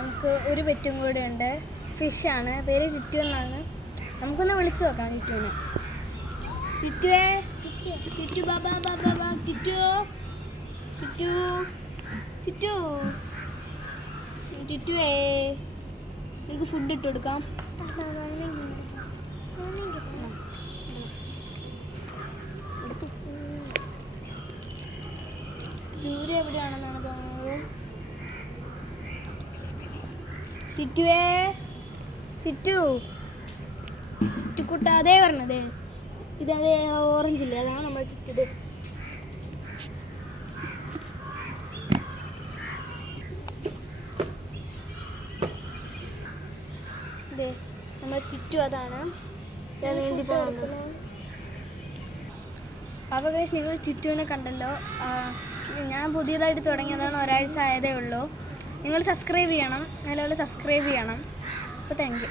നമുക്ക് ഒരു പെറ്റും കൂടെ ഉണ്ട്. ഫിഷാണ്, പേര് ടിറ്റു എന്നാണ്. നമുക്കൊന്ന് വിളിച്ചു നോക്കാം ടിറ്റുവിനെ. ടിറ്റുവേ, ടിറ്റു ബാബാ ബാബാ ബാ, ടിറ്റു ടിറ്റു ടിറ്റു ടിറ്റുവേ, എനിക്ക് ഫുഡ് ഇട്ട് കൊടുക്കാം. ദൂരെ എവിടെയാണെന്നാണ് തോന്നുന്നത്. ടിറ്റുവേ, ടിറ്റു ടിറ്റുക്കുട്ട, അതേ പറഞ്ഞതേ, ഇതേ ഓറഞ്ചില്ലേ, അതാണ് നമ്മൾ ടിറ്റു. ഇതേ നമ്മൾ ടിറ്റു, അതാണ് ഞാൻ നീന്തി പോകുന്നത്. അപ്പോൾ ഗൈസ്, നിങ്ങൾ ടിറ്റുവിനെ കണ്ടല്ലോ. ഞാൻ പുതിയതായിട്ട് തുടങ്ങിയതാണ്, ഒരാഴ്ച ആയതേ ഉള്ളൂ. നിങ്ങൾ സബ്സ്ക്രൈബ് ചെയ്യണം, നല്ലപോലെ സബ്സ്ക്രൈബ് ചെയ്യണം. അപ്പോൾ താങ്ക് യു.